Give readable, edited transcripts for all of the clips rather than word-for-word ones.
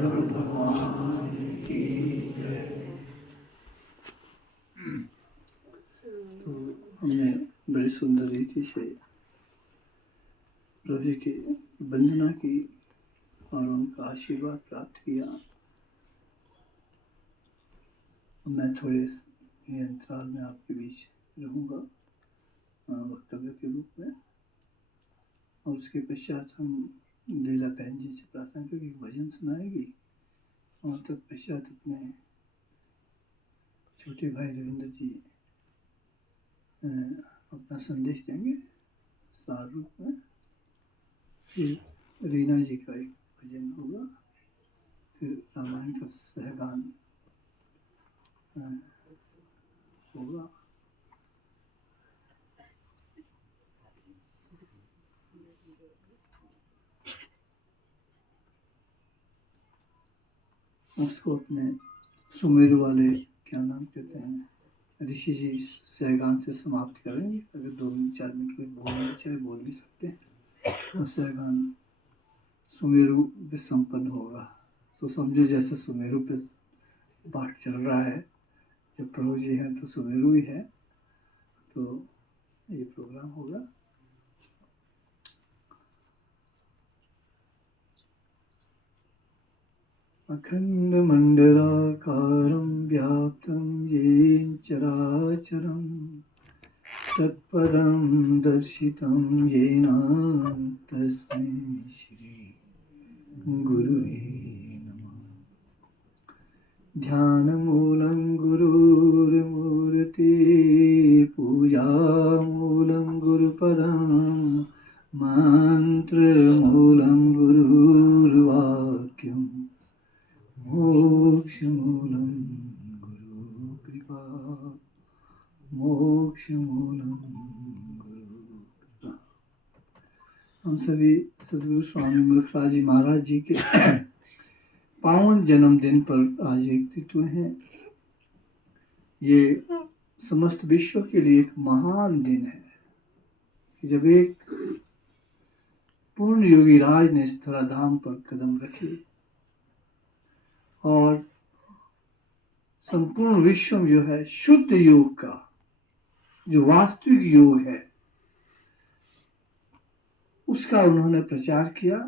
सदगुरु भगवान की जय। तो हमने बड़ी सुंदर रीति से प्रभु जी की वंदना की और उनका आशीर्वाद प्राप्त किया। मैं थोड़े अंतराल में आपके बीच रहूँगा वक्तव्य के रूप में, और उसके पश्चात हम लीला बहन जी से प्रार्थना करके भजन सुनाएगी और तत्पश्चात अपने छोटे भाई रविंद्र जी अपना संदेश देंगे सार रूप में। फिर रीना जी का एक भजन होगा, फिर रामायण का सहगान होगा। उसको अपने सुमेरु वाले क्या नाम कहते हैं ऋषि जी सहगान से समाप्त करेंगे। अगर 2-4 मिनट में बोलना चाहे बोल भी सकते हैं। और सहगान सुमेरु पे संपन्न होगा। तो समझो जैसे सुमेरु पे पाठ चल रहा है, जब प्रभु जी हैं तो सुमेरु ही है। तो ये प्रोग्राम होगा। अखण्डमण्डलाकारं व्याप्तं येन चराचरं तत्पदं दर्शितं येन तस्मै श्री गुरुवे नमः। ध्यानमूलं गुरुर्मूर्ति पूजामूलं गुरुपदं मन्त्रमूलं गुरुर्वाक्यम् मोक्षमूलं गुरुकृपा मोक्षमूलं गुरुकृपा। हम सभी सदगुरु स्वामी मूर्खराज जी महाराज जी के पावन जन्मदिन पर आज व्यक्तित्व हैं। ये समस्त विश्व के लिए एक महान दिन है कि जब एक पूर्ण योगी राज ने इस धराधाम पर कदम रखे और संपूर्ण विश्व में जो है शुद्ध योग का जो वास्तविक योग है उसका उन्होंने प्रचार किया।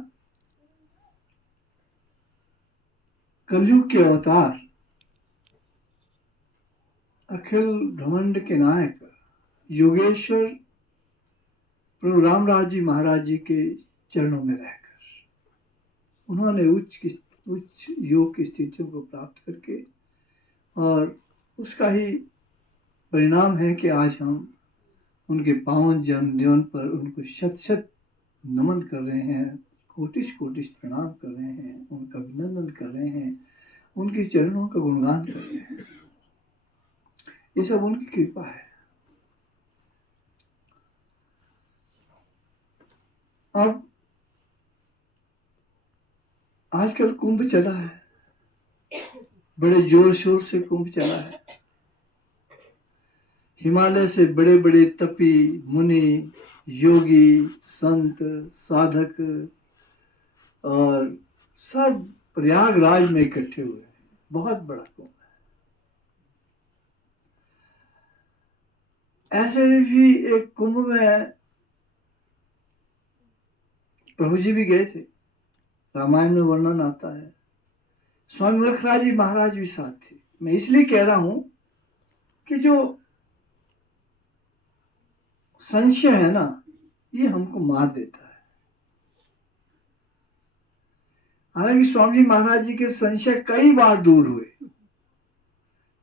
कलयुग के अवतार अखिल ब्रह्मांड के नायक योगेश्वर प्रभु रामराज जी महाराज जी के चरणों में रहकर उन्होंने उच्च योग की स्थितियों को प्राप्त करके, और उसका ही परिणाम है कि आज हम उनके पावन जन्मदिन पर उनको शत शत नमन कर रहे हैं, कोटिश कोटिश प्रणाम कर रहे हैं, उनका अभिनंदन कर रहे हैं, उनके चरणों का गुणगान कर रहे हैं। ये सब उनकी कृपा है। अब आजकल कुंभ चला है, बड़े जोर शोर से कुंभ चला है। हिमालय से बड़े बड़े तपी मुनि योगी संत साधक और सब प्रयागराज में इकट्ठे हुए हैं। बहुत बड़ा कुंभ है। ऐसे भी एक कुंभ में प्रभु जी भी गए थे, रामायण में वर्णन आता है। स्वामी मूर्खराज जी महाराज भी साथ थे। मैं इसलिए कह रहा हूं कि जो संशय है ना, ये हमको मार देता है। हालांकि स्वामी जी महाराज जी के संशय कई बार दूर हुए।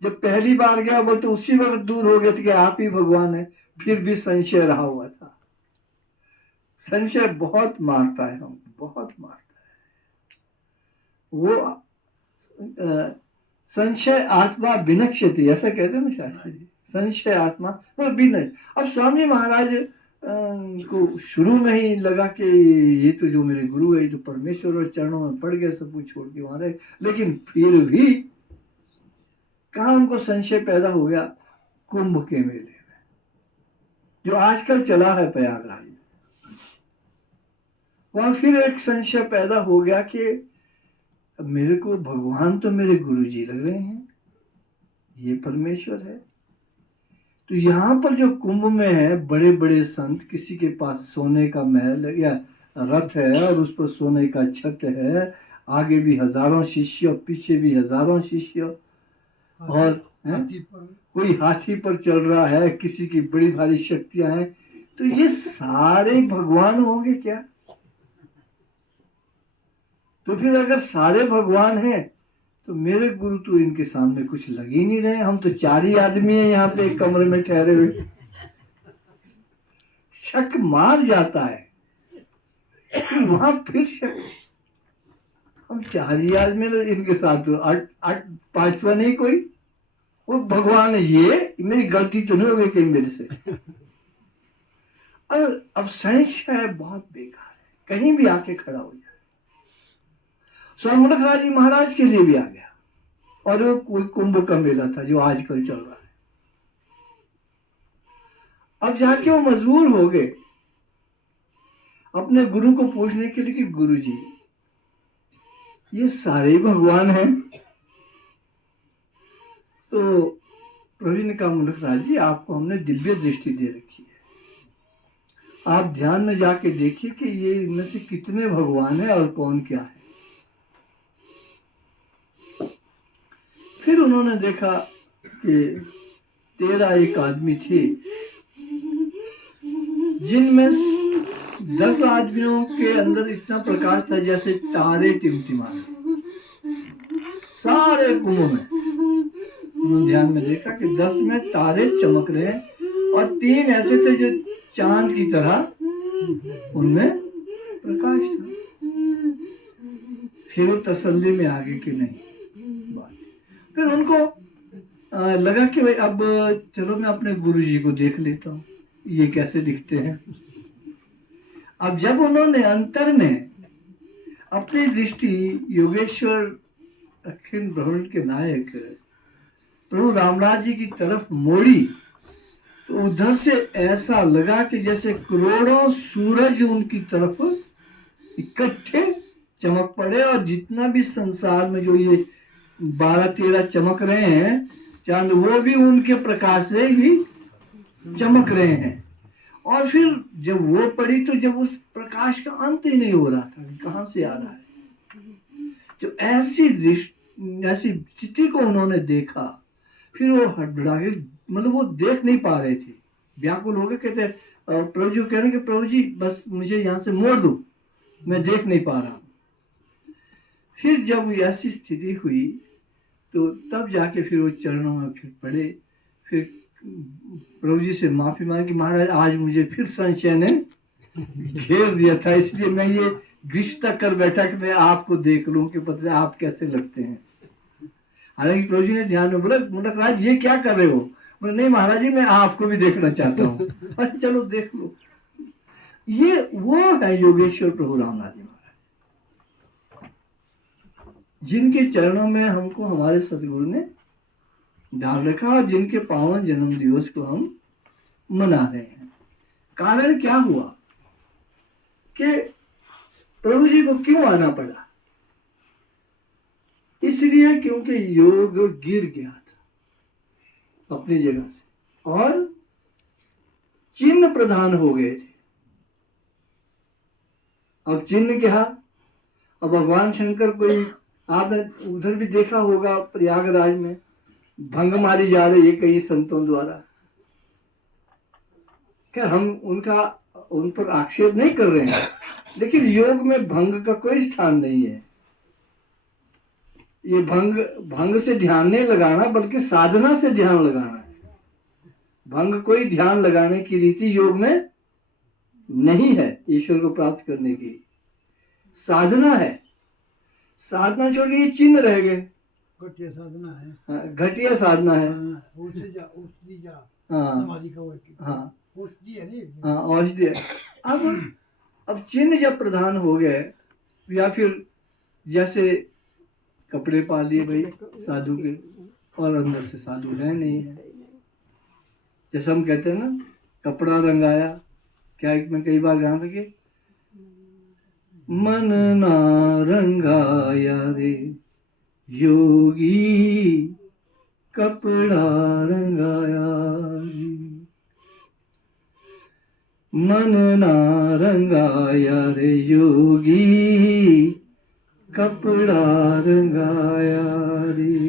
जब पहली बार गया वो तो उसी वक्त दूर हो गए थे कि आप ही भगवान है, फिर भी संशय रहा हुआ था। संशय बहुत मारता है, हम बहुत मारता है। वो संशय आत्मा विनश्यति, ऐसा कहते हैं ना शास्त्री जी। संशय आत्मा वो विनय। अब स्वामी महाराज को शुरू में ही लगा कि ये तो जो मेरे गुरु है, ये तो परमेश्वर और चरणों में पड़ गए, सब कुछ छोड़ के वहां रहे। लेकिन फिर भी कहाँ उनको संशय पैदा हो गया? कुंभ के मेले में जो आजकल चला है प्रयागराज में, वहां फिर एक संशय पैदा हो गया कि मेरे को भगवान तो मेरे गुरुजी लग रहे हैं, ये परमेश्वर है। तो यहाँ पर जो कुंभ में है, बड़े बड़े संत, किसी के पास सोने का महल या रथ है और उस पर सोने का छत है, आगे भी हजारों शिष्य, पीछे भी हजारों शिष्य, और कोई हाथी पर चल रहा है, किसी की बड़ी भारी शक्तियां हैं। तो ये सारे भगवान होंगे क्या? तो फिर अगर सारे भगवान हैं तो मेरे गुरु तो इनके सामने कुछ लग ही नहीं रहे। हम तो 4 ही आदमी हैं यहाँ पे एक कमरे में ठहरे हुए। शक मार जाता है वहां, फिर शक। हम 4 ही आदमी, इनके साथ तो 8 5वां नहीं कोई, वो भगवान है। ये मेरी गलती तो नहीं हो गई कहीं मेरे से? अब संशय है बहुत बेकार है, कहीं भी आके खड़ा हो जाए। स्वामी मुलकराज जी महाराज के लिए भी आ गया, और वो कोई कुंभ का मेला था जो आजकल चल रहा है। अब जाके वो मजबूर हो गए अपने गुरु को पूछने के लिए कि गुरु जी, ये सारे भगवान हैं? तो प्रभु ने कहा, मुलकराज जी, आपको हमने दिव्य दृष्टि दे रखी है, आप ध्यान में जाके देखिए कि ये इनमें से कितने भगवान है और कौन क्या है। फिर उन्होंने देखा कि 13 एक आदमी थे, जिनमें 10 आदमियों के अंदर इतना प्रकाश था जैसे तारे टिमटिमाए सारे कुंभ में। उन्होंने ध्यान में देखा कि 10 में तारे चमक रहे हैं, और 3 ऐसे थे जो चांद की तरह, उनमें प्रकाश था। फिर वो तसल्ली में आ गए कि नहीं बात। फिर उनको लगा कि भाई अब चलो मैं अपने गुरुजी को देख लेता हूँ, ये कैसे दिखते हैं। अब जब उन्होंने अंतर में अपनी दृष्टि योगेश्वर अखिल ब्रह्मांड के नायक प्रभु रामराज जी की तरफ मोड़ी, तो उधर से ऐसा लगा कि जैसे करोड़ों सूरज उनकी तरफ इकट्ठे चमक पड़े, और जितना भी संसार में जो ये 12-13 चमक रहे हैं चांद, वो भी उनके प्रकाश से ही चमक रहे हैं। और फिर जब वो पड़ी तो जब उस प्रकाश का अंत ही नहीं हो रहा था, कहां से आ रहा है। जो ऐसी स्थिति को उन्होंने देखा, फिर वो हड़बड़ा गए, मतलब वो देख नहीं पा रहे थे, व्याकुल हो गए। कहते प्रभु जी कह रहे कि प्रभु जी बस मुझे यहाँ से मोड़ दो, मैं देख नहीं पा रहा। फिर जब ऐसी स्थिति हुई तो तब जाके फिर वो चरणों में फिर पड़े, फिर प्रभु जी से माफी मांगी, महाराज आज मुझे फिर संशय ने घेर दिया था, इसलिए मैं ये ग्रिश्ता कर बैठा कि मैं आपको देख लूं कि पता आप कैसे लगते हैं। हालांकि प्रभु जी ने ध्यान में बोला, मुलकराज ये क्या कर रहे हो? बोले नहीं महाराज जी, मैं आपको भी देखना चाहता हूँ। अच्छा चलो देख लो। ये वो है योगेश्वर प्रभु रामनाथ जी महाराज, जिनके चरणों में हमको हमारे सतगुरु ने डाल रखा, और जिनके पावन जन्म दिवस को हम मना रहे हैं। कारण क्या हुआ कि प्रभु जी को क्यों आना पड़ा? इसलिए क्योंकि योग गिर गया था अपनी जगह से, और चिन्ह प्रधान हो गए थे। अब चिन्ह क्या? अब भगवान शंकर, कोई आपने उधर भी देखा होगा प्रयागराज में भंग मारी जा रही है कई संतों द्वारा। खैर हम उन पर आक्षेप नहीं कर रहे हैं, लेकिन योग में भंग का कोई स्थान नहीं है। ये भंग से ध्यान नहीं लगाना, बल्कि साधना से ध्यान लगाना है। भंग कोई ध्यान लगाने की रीति योग में नहीं है। ईश्वर को प्राप्त करने की साधना है। साधना छोड़ के ये चिन्ह रह गए, घटिया साधना है। घटिया साधना है। औषधि है। अब चिन्ह जब प्रधान हो गए, या फिर जैसे कपड़े पा लिए भाई साधु के, और अंदर से साधु है नहीं है। जैसे हम कहते हैं ना, कपड़ा रंगाया, क्या मैं कई बार गाना था कि मन ना रंगाया रे योगी, कपड़ा रंगाया रे। मन ना रंगाया रे योगी, कपड़ा रंगाया रे।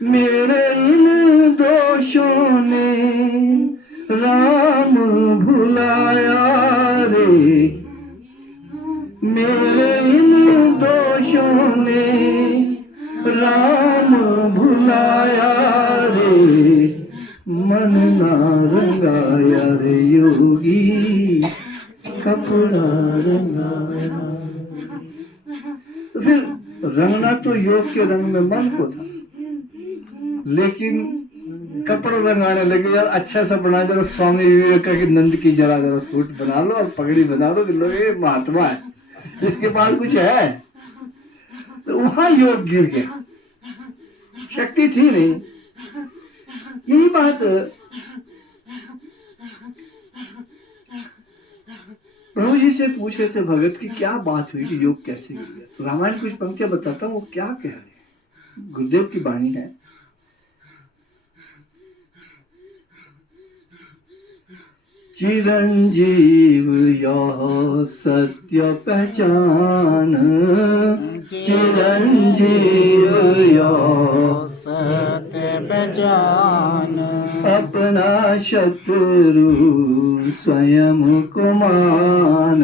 मेरे इन दोषों ने राम भुलाया रे, मेरे इन दोषों ने राम भुलाया रे। मन ना रंगाया रे योगी, कपड़ा रंगाया। तो फिर रंगना तो योग के रंग में मन को था, लेकिन कपड़ा रंगाने लगे। यार अच्छा सा बना, जरा स्वामी विवेकानंद की जरा सूट बना लो और पगड़ी बना दो, लोग ये महात्मा है, इसके पास कुछ है। तो वहां योग गिर गया, शक्ति थी नहीं। यही बात प्रभु जी से पूछ रहे थे भगत की क्या बात हुई कि योग कैसे गिर गया। तो रामायण कुछ पंक्तियां बताता हूँ वो क्या कह रहे हैं। गुरुदेव की वाणी है, चिरंजीव यह सत्य पहचान, चिरंजीव यह सत्य पहचान। अपना शत्रु स्वयं को मान,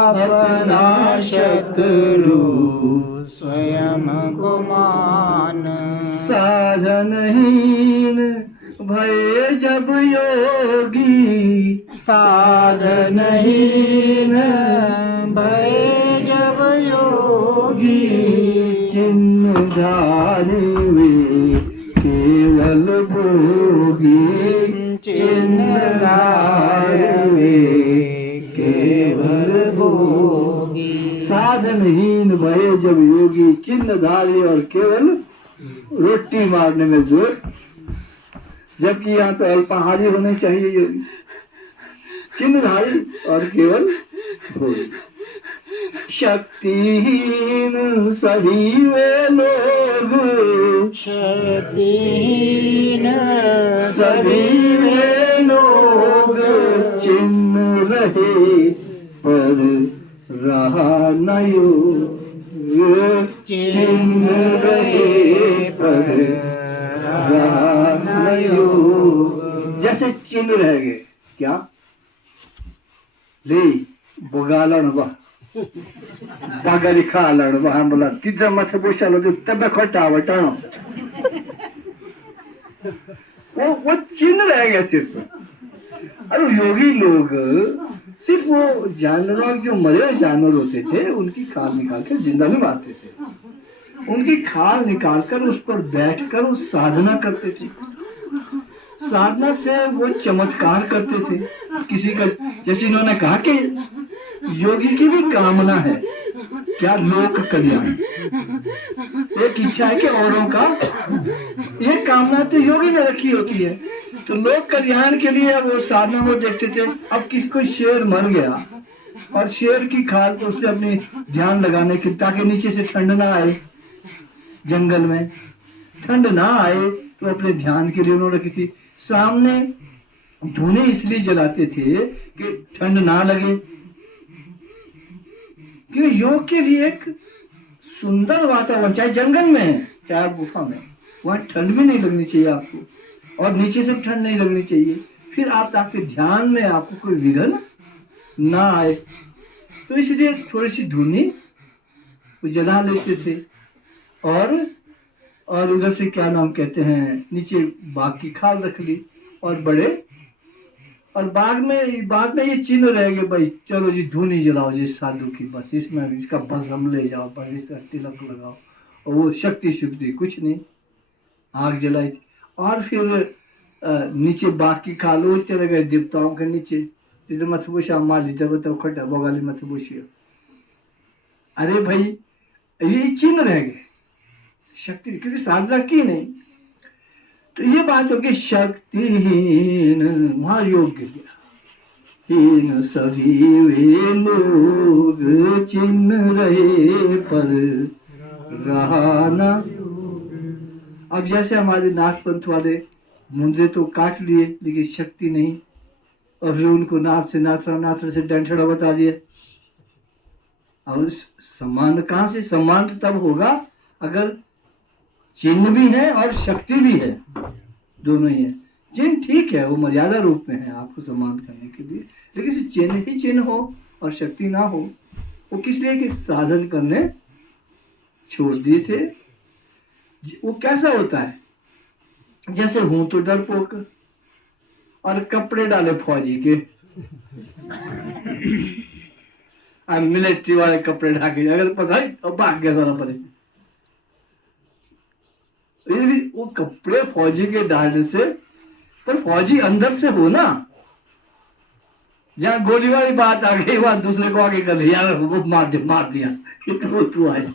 अपना शत्रु स्वयं को मान। साधनहीन भय जब योगी, साधनहीन भय जब योगी। चिन्हधारी वे केवल भोगी, चिन्हधारी वे केवल भोगी। साधनहीन भय जब योगी, चिन्हधारी और केवल रोटी मारने में जोर, जबकि यहाँ तो अल्पाहारी होने चाहिए योगी, चिन्हधारी और केवल भोगी। शक्तिहीन सभी वे लोग, शक्तिहीन सभी वे लोग, चिन्ह रहे पर रहा न योग, चिन्ह रहे पर रहा न योग। जैसे चिन्ह रह गए, क्या ले बगालन बा बागरी खालन बा, हम बोला तिथे मथे बोशालो तो तबे खटा बटानो, वो चिन्ह रह गया सिर्फ। अरे योगी लोग सिर्फ वो जानवरों, जो मरे हुए जानवर होते थे उनकी खाल निकाल कर जिंदा में मारते थे, उनकी खाल निकालकर उस पर बैठकर वो साधना करते थे। साधना से वो चमत्कार करते थे किसी का, जैसे इन्होंने कहा कि योगी की भी कामना है क्या, लोक कल्याण। एक इच्छा है कि औरों का, ये कामना तो योगी ने रखी होती है। तो लोक कल्याण के लिए वो साधना वो देखते थे। अब किसको शेर मर गया और शेर की खाल को उससे अपनी ध्यान लगाने की, ताकि नीचे से ठंड ना आए, जंगल में ठंड ना आए, तो अपने ध्यान के लिए उन्होंने रखी थी। सामने धुने इसलिए जलाते थे कि ठंड ना लगे, क्योंकि योग के लिए एक सुंदर वातावरण, चाहे जंगल में है चाहे गुफा में, वहां ठंड भी नहीं लगनी चाहिए आपको, और नीचे से ठंड नहीं लगनी चाहिए। फिर आप ताकि ध्यान में आपको कोई विघ्न ना आए, तो इसलिए थोड़ी सी धुनी वो जला लेते थे। और उधर से क्या नाम कहते हैं, नीचे बाग की खाल रख ली और बड़े, और बाग में ये चिन्ह रह गए, भाई चलो जी धुनी जलाओ जी साधु की, बस इसमें इसका भस्म ले जाओ, बस इसका तिलक लगाओ, और वो शक्ति कुछ नहीं, आग जलाई थी। और फिर नीचे बाग की खाल वो चले गए देवताओं के नीचे, जिधर मथबूशा माली देवता खटा बगाली मथबूशिया। अरे भाई ये चिन्ह रह गए शक्ति, क्योंकि साधना की नहीं। तो ये बात होगी शक्तिहीन, वहां योग गिर गया। हीन सभी वे लोग चिन्ह रहे पर रहा न। अब जैसे हमारे नाथ पंथ वाले मुंदरे तो काट लिए लेकिन शक्ति नहीं, और फिर उनको नाथ से नाथरा से डंठड़ा बता दिया। अब सम्मान कहाँ से? सम्मान तो तब होगा अगर चिन्ह भी है और शक्ति भी है, दोनों ही है। चिन्ह ठीक है, वो मर्यादा रूप में है आपको सम्मान करने के लिए, लेकिन चिन्ह ही चिन्ह हो और शक्ति ना हो, वो किस लिए कि साधन करने छोड़ दिए थे। वो कैसा होता है? जैसे हूं तो डरपोक और कपड़े डाले फौजी के, मिलिट्री वाले कपड़े ढाके, अगर पता है और भाग गया सारा परे। वो कपड़े फौजी के डालने से, पर फौजी अंदर से हो ना। जहां गोली वाली बात आ गई, वहां दूसरे को आगे कर लिया, वो मार दिया तो तू आए।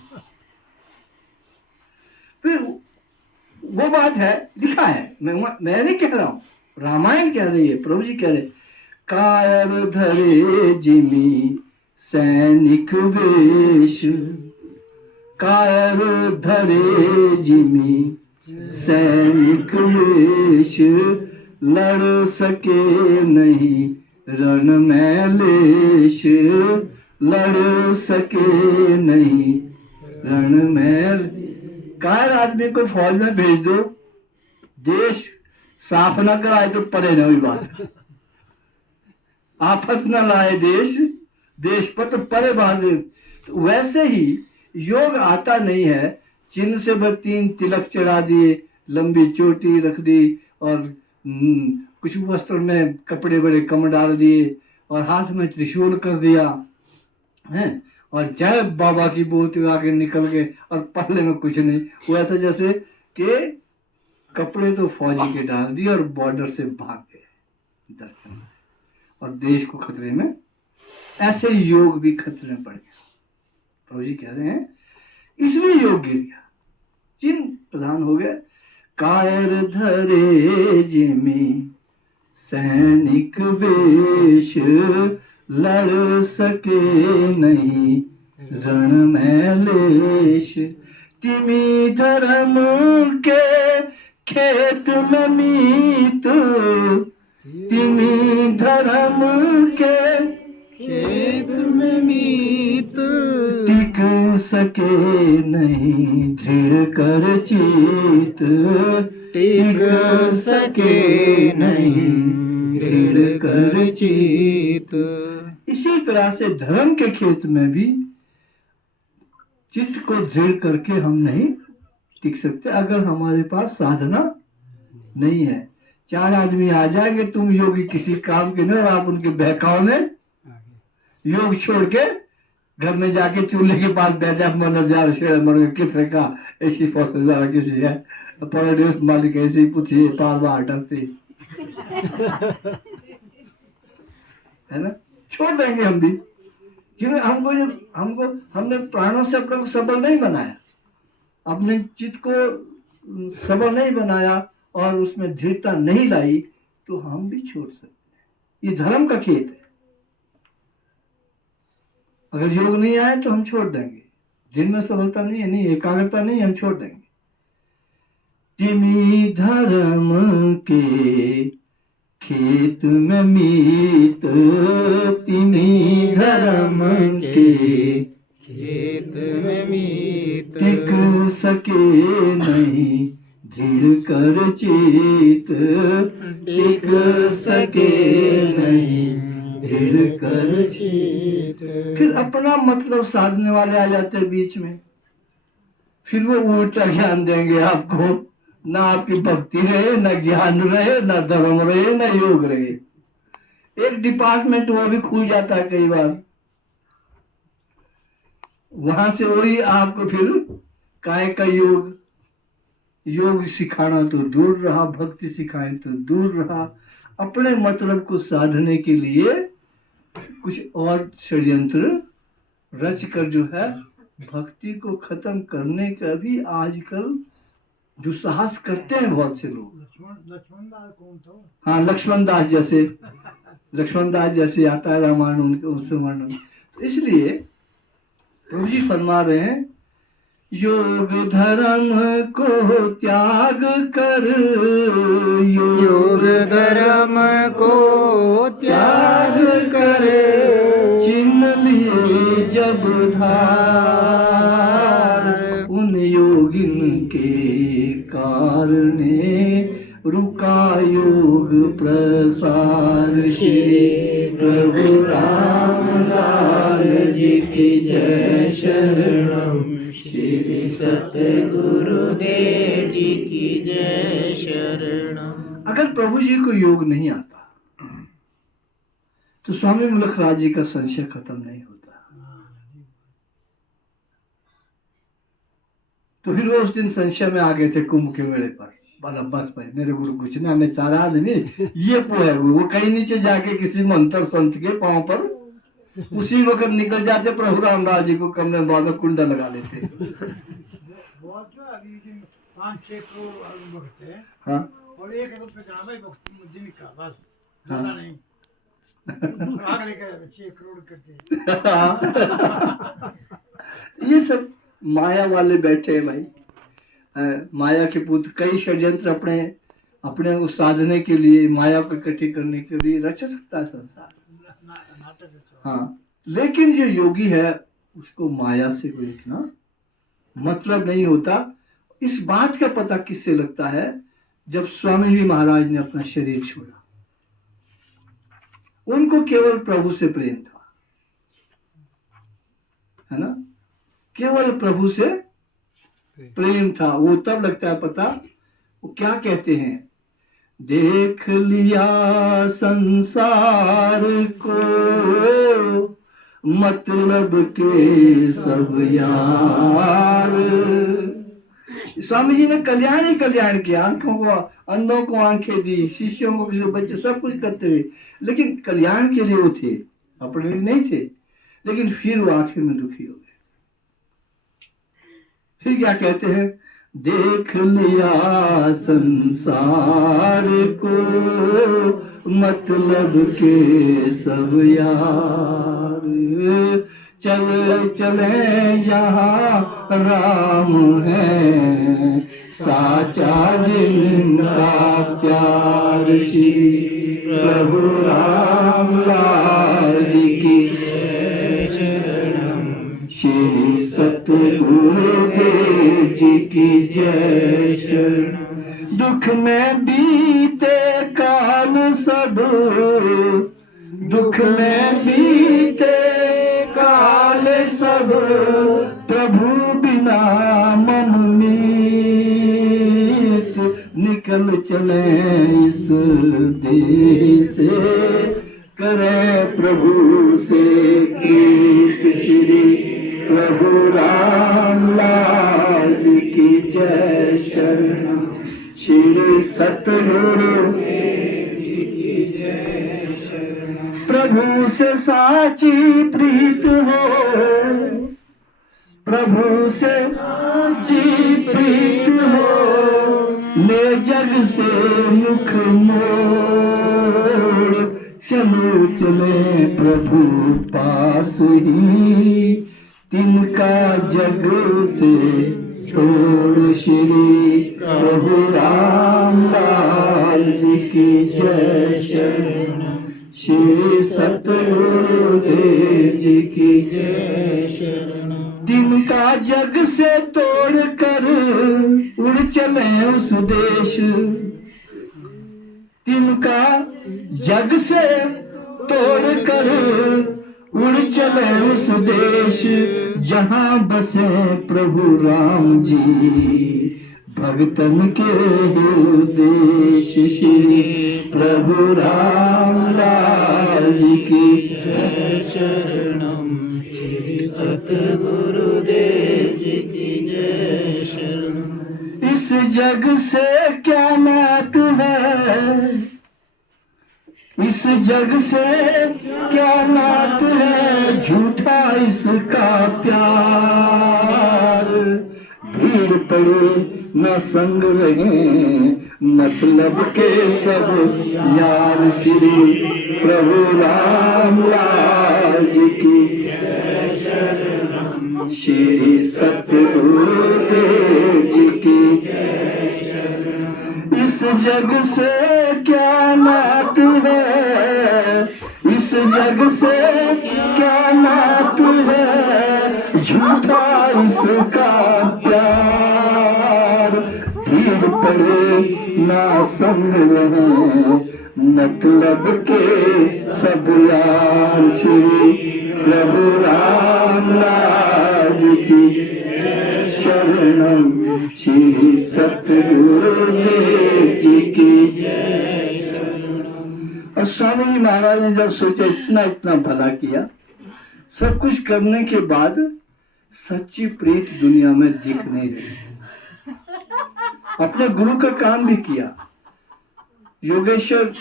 फिर वो बात है, लिखा है, मैं नहीं कह रहा हूं, रामायण कह रही है, प्रभु जी कह रहे, कायर धरे जिमी सैनिक वेश, कायर धरे जिमी सैनिक वेश, लड़ सके नहीं रण में लेश, लड़ सके नहीं रण में। कायर आदमी को फौज में भेज दो, देश साफ न कराए तो परे न हुई बात, आफत न लाए देश पर तो परे बात। तो वैसे ही योग आता नहीं है, चिन्ह से बस 3 तिलक चढ़ा दिए, लंबी चोटी रख दी, और कुछ वस्त्र में कपड़े बड़े कम डाल दिए, और हाथ में त्रिशूल कर दिया है, और जय बाबा की बोलते हुए आगे निकल गए, और पहले में कुछ नहीं। वो ऐसा जैसे कि कपड़े तो फौजी के डाल दिए और बॉर्डर से भाग गए दर्शन, और देश को खतरे में। ऐसे योग भी खतरे में पड़ गया। प्रभु जी कह रहे हैं इसलिए योग गिर गया, चिन्ह प्रधान हो गया। कायर धरे जिमी सैनिक वेश, लड़ सके नहीं रण में लेश, तिमी धर्म के खेत में मीत, तिमी धर्म के खेत में मीत, टिक सके नहीं दृढ़ कर चीत, टिक सके नहीं दृढ़ कर चित। इसी तरह से धर्म के खेत में भी चित्त को दृढ़ करके हम नहीं टिक सकते अगर हमारे पास साधना नहीं है। 4 आदमी आ जाएंगे, तुम योगी किसी काम के नहीं, और आप उनके बहकाव में योग छोड़ के घर में जाके चूल्हे के पास बैठा, मनोजार शेर मर कितने का ऐसी फौसदार किसी है, परदेश मालिक ऐसे ही पूछिए, पार बार डरते है ना, छोड़ देंगे हम भी, क्योंकि हमने प्राणों से अपने को सबल नहीं बनाया, अपने चित्त को सबल नहीं बनाया और उसमें दृढ़ता नहीं लाई, तो हम भी छोड़ सकते हैं। ये धर्म का खेत है, अगर योग नहीं आए तो हम छोड़ देंगे, जिनमें सबलता नहीं है, नहीं एकाग्रता नहीं, हम छोड़ देंगे। तिमी धर्म के खेत में मीत, तिमी धर्म के खेत में मीत, टिक सके नहीं दृढ़ कर चीत, टिक सके नहीं दृढ़ कर चीत। फिर अपना मतलब साधने वाले आ जाते हैं बीच में, फिर वो उल्टा ज्ञान देंगे आपको, ना आपकी भक्ति रहे, ना ज्ञान रहे, ना धर्म रहे, ना योग रहे। एक डिपार्टमेंट वो भी खुल जाता है कई बार, वहां से वही आपको फिर काय का योग सिखाना तो दूर रहा, भक्ति सिखाए तो दूर रहा, अपने मतलब को साधने के लिए कुछ और षड्यंत्र रच कर जो है भक्ति को खत्म करने का भी आजकल दुस्साहस करते हैं बहुत से लोग। लक्ष्मण दास कौन था? हाँ, लक्ष्मण दास जैसे लक्ष्मण दास जैसे आता है रामायण उनके उसमें वर्णन। तो इसलिए प्रभु जी फरमा रहे हैं योग धर्म को त्याग कर, योग धर्म को त्याग कर, चिन्ह लिए जब धार, उन योगिन के कारणे रुका योग प्रसार। श्री प्रभु राम लाल जी की जय शरणम, श्री सतगुरुदेव जी की जय शरणम। अगर प्रभु जी को योग नहीं आता तो स्वामी मुलखराज जी का संशय खत्म नहीं होता। तो फिर वो उस दिन संशय में आ गए थे कुंभ के मेले पर, बोला बस भाई मेरे गुरु कुछ ना, हमें 4 आदमी ये पो है गुरु। वो कहीं नीचे जाके किसी मंत्र संत के पांव पर उसी वक्त निकल जाते, प्रभु रामदास जी को कमरे बाद में कुंडा लगा लेते। बहुत जो अभी 5-6 करोड़ भक्त है, हाँ और 1 रुपये का भाई भक्ति दिन का बस, ज्यादा नहीं। आगे का 6 करोड़ करते। ये सब माया वाले बैठे हैं भाई। माया के पुत्र कई षड्यंत्र अपने उस साधने के लिए, माया को इकट्ठी करने के लिए रच सकता है संसार। हाँ, लेकिन जो योगी है उसको माया से कोई इतना मतलब नहीं होता। इस बात का पता किससे लगता है? जब स्वामी जी महाराज ने अपना शरीर छोड़ा, उनको केवल प्रभु से प्रेम था, है ना, केवल प्रभु से प्रेम था। वो तब लगता है पता, वो क्या कहते हैं, देख लिया संसार को मतलब के सब यार। स्वामी जी ने कल्याण ही कल्याण किया, आंखों को, अंधों को आंखें दी, शिष्यों को, बच्चे सब कुछ करते हुए, लेकिन कल्याण के लिए वो थे, अपने लिए नहीं थे। लेकिन फिर वो आखिर में दुखी हो गए। फिर क्या कहते हैं, देख लिया संसार को मतलब के सब यार। चले चले जहाँ राम है, साचा जिनका प्यार। श्री प्रभु राम लाल जी की श्री सतगुरुदेव जी की जय शरण। दुख में बीते काल सब, दुख में बीते काल सब, प्रभु बिना मन मीत। निकल चले इस देह से, करे प्रभु से प्रीत। श्री प्रभु राम लाल जी की जय शरण। श्री सतगुरुदेव जी की जय शरण। प्रभु से साची प्रीत हो, प्रभु से साची प्रीत हो, ले जग से मुख मोड़। चलो चले प्रभु पास ही, तिनका जग से तोड़। श्री प्रभु राम लाल जी की जय शरण। श्री सतगुरुदेव जी की जय शरण। तिनका जग से तोड़ कर उड़ चले उस देश, तिनका जग से तोड़ कर उड़ चले उस देश, जहाँ बसे प्रभु राम जी भगतन के देश। श्री प्रभु राम लाल जी की जय शरणम। श्री सतगुरुदेव जी की जय शरणम। इस जग से क्या नात है, इस जग से क्या नात है, झूठा इसका प्यार। भीड़ पड़े न संग रहे, मतलब के सब यार श्री प्रभु राम लाल की, श्री सतगुरुदेव जी की। इस जग से क्या नात है, इस जग से क्या नात है, झूठा इसका प्यार। भीड़ पड़े ना संग रहे, मतलब के सब यार श्री प्रभु राम लाल की शरणम, श्री सतगुरुदेव जी की। और स्वामी जी महाराज ने जब सोचा इतना इतना भला किया, सब कुछ करने के बाद सच्ची प्रीत दुनिया में दिख नहीं रही। अपने गुरु का काम भी किया। योगेश्वर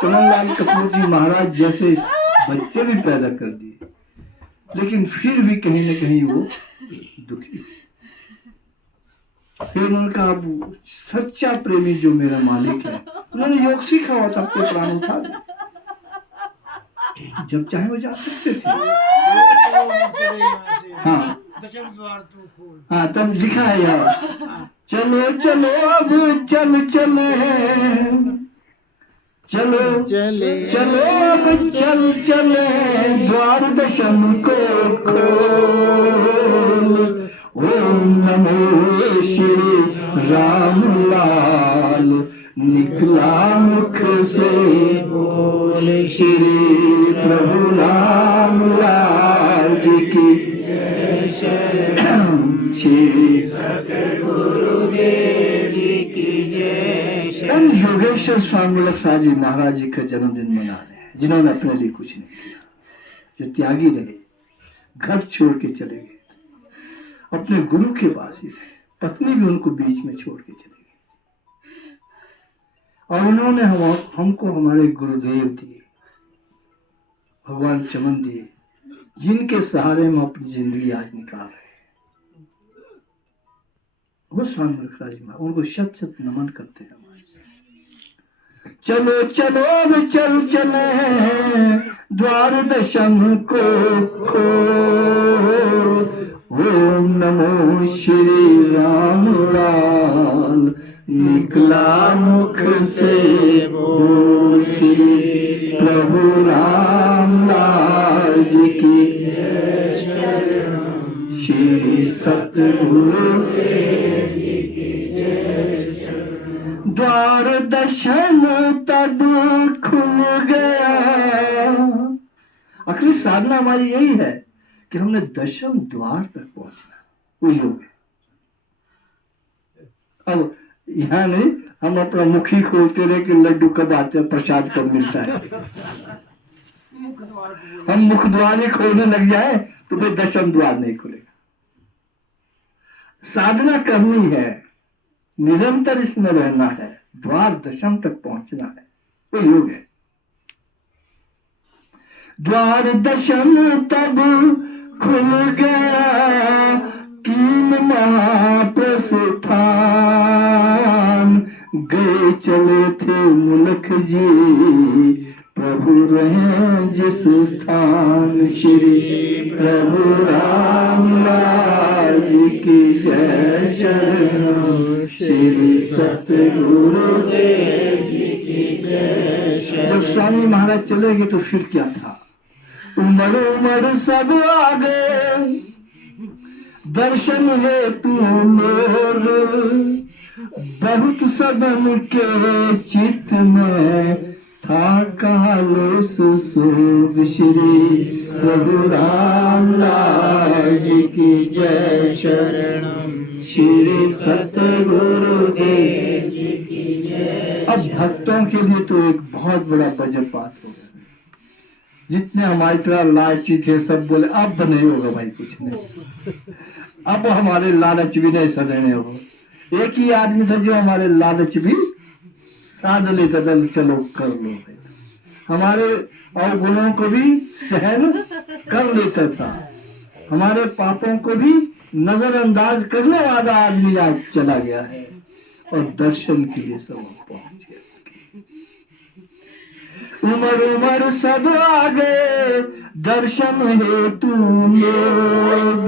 चमनलाल कपूर जी महाराज जैसे बच्चे भी पैदा कर दिए, लेकिन फिर भी कहीं न कहीं वो दुखी। फिर उन्होंने कहा अब सच्चा प्रेमी जो मेरा मालिक है, उन्होंने योग सीखा हुआ था, अपने प्राण उठा दिए। जब चाहे वो जा सकते थे। हाँ हाँ, तब लिखा है यार, चलो चलो अब चल चले, चलो चले चलो अब चल चले, द्वार दशम को खोल। ओम नमो श्री राम लाल, निकला मुख से बोल, श्री प्रभु राम लाल जी की शरण, श्री सतगुरुदेव जी की जय। हम योगेश्वर स्वामी लक्ष्मण जी महाराज जी का जन्मदिन मना रहे हैं, जिन्होंने अपने लिए कुछ नहीं किया, जो त्यागी रहे, घर छोड़ के चले गए, अपने गुरु के पास ही रहे, पत्नी भी उनको बीच में छोड़ के चली गई। और उन्होंने हमको हमारे गुरुदेव दिए, भगवान चमन दिए, जिनके सहारे में अपनी जिंदगी आज निकाल रहे हैं। वो स्वामी लक्ष्मण जी महाराज, उनको शत शत नमन करते हैं। चलो चलो अब चल चले, द्वार दशम को खोल। ओम नमो श्री राम लाल, निकला मुख से बोल, श्री प्रभु राम लाल जी की शरण, श्री सतगुरुदेव जी की जय। द्वार दशम तब खुल गया। आखिरी साधना हमारी यही है कि हमने दशम द्वार तक पहुंचना, वो योग है। अब यहाँ नहीं, हम अपना मुख ही खोलते रहे कि लड्डू कब आते हैं, प्रसाद कब मिलता है। हम मुख द्वार ही खोलने लग जाए तो फिर दशम द्वार नहीं खुलेगा। साधना करनी है, निरंतर इसमें रहना है, द्वार दशम तक पहुंचना है, वो योग है। द्वार दशम तब खुल गया, कीन महाप्रस्थान, गए चले थे मुल्क जी, प्रभु रहे जिस स्थान, श्री प्रभु राम लाल की जय शरण, श्री सतगुरुदेव जी की जय शरण। जब स्वामी महाराज चले गए तो फिर क्या था, उमड़ उमड़ सब आ गए, दर्शन हेतु मोर, बहुत सबन के चित्त में था कालोस सोग, श्री प्रभु राम लाल जी की जय शरणम, श्री सतगुरुदेव जी की जय। अब भक्तों के लिए तो एक बहुत बड़ा वज्रपात हो गया। जितने हमारी तरह लालची थे सब बोले अब नहीं होगा भाई, कुछ नहीं, अब हमारे लालच भी नहीं सदने हो। एक ही आदमी था जो हमारे लालच भी साध लेता था, चलो कर लो भाई, हमारे अवगुणों को भी सहन कर लेता था, हमारे पापों को भी नजरअंदाज करने वाला आदमी आज चला गया है और दर्शन के लिए सब पहुंच गए। उमर उमर सब आ गए दर्शन हेतु लोग,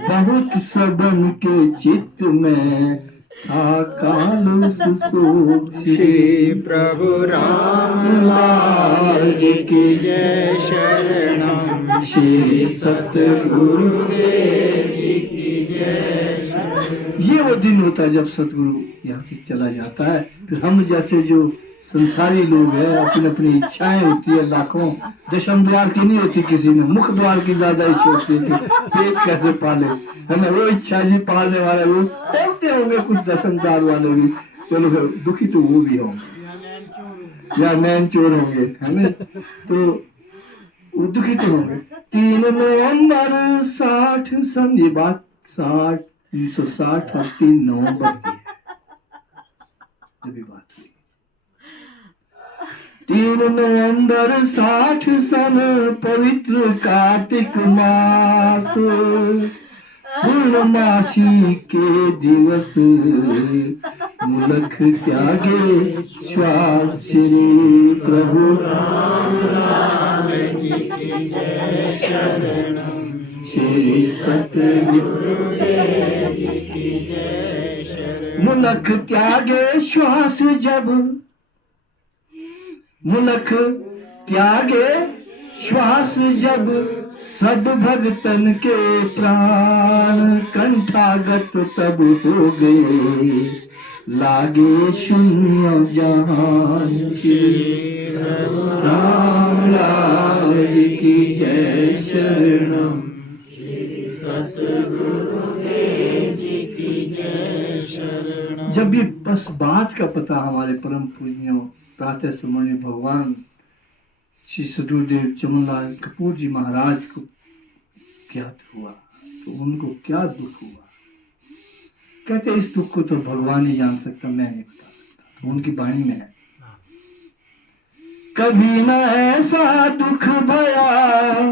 बहुत सबन के चित्त में था काल सुसोग। श्री प्रभु राम लाल जी की जय शरणम। श्री सतगुरुदेव जी की जय शरणम। ये वो दिन होता है जब सतगुरु यहाँ से चला जाता है। फिर हम जैसे जो संसारी लोग हैं, अपनी अपनी इच्छाएं होती है लाखों, दशम द्वार की नहीं होती किसी में, मुख द्वार की ज्यादा इच्छा होती है, पेट कैसे पाले, है ना, वो इच्छा जी पालने वाले वो बोलते होंगे कुछ दशम द्वार वाले भी, चलो फिर दुखी तो वो भी होंगे या नैन चोर होंगे, है ना, तो वो दुखी तो होंगे। 3 नवंबर 60 सन, ये बात 1960 और 3 नवंबर की है जब ये बात हुई। 3 नवंबर 60 सन, पवित्र कार्तिक मास, पूर्णमासी के दिवस, मुलक त्यागे श्वास। श्री प्रभु राम लाल जी की जय शरणम। श्री सतगुरुदेव जी की जय शरणम। मुलक त्यागे श्वास जब, मुलक त्यागे श्वास जब, सब भगतन के प्राण कंठागत तब हो गए, लागे शून्य जहान। श्री राम लाल की जय शरणम। श्री सतगुरुदेव जी की जय शरणम। जब ये बस बात का पता हमारे परम पूज्यों प्रातः स्मरणीय भगवान श्री सदगुरुदेव चमनलाल कपूर जी महाराज को ज्ञात हुआ तो उनको क्या दुख हुआ। कहते इस दुख को तो भगवान ही जान सकता, मैं नहीं बता सकता। तो उनकी वाणी में है, कभी न ऐसा दुख भया,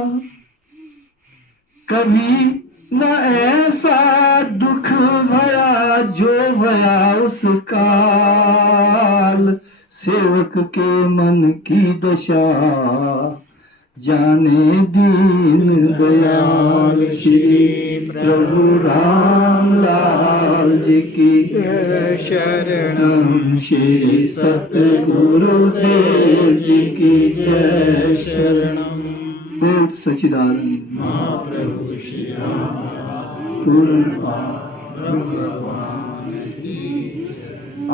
कभी न ऐसा दुख भया, जो भया उस काल, सेवक के मन की दशा, जाने दीन दयाल। श्री प्रभु राम लाल जी की जय शरणम। श्री सतगुरुदेव जी की जय शरणम। बोल सच्चिदानंद महाप्रभु श्री राम पूर्ण ब्रह्म भगवान की जय।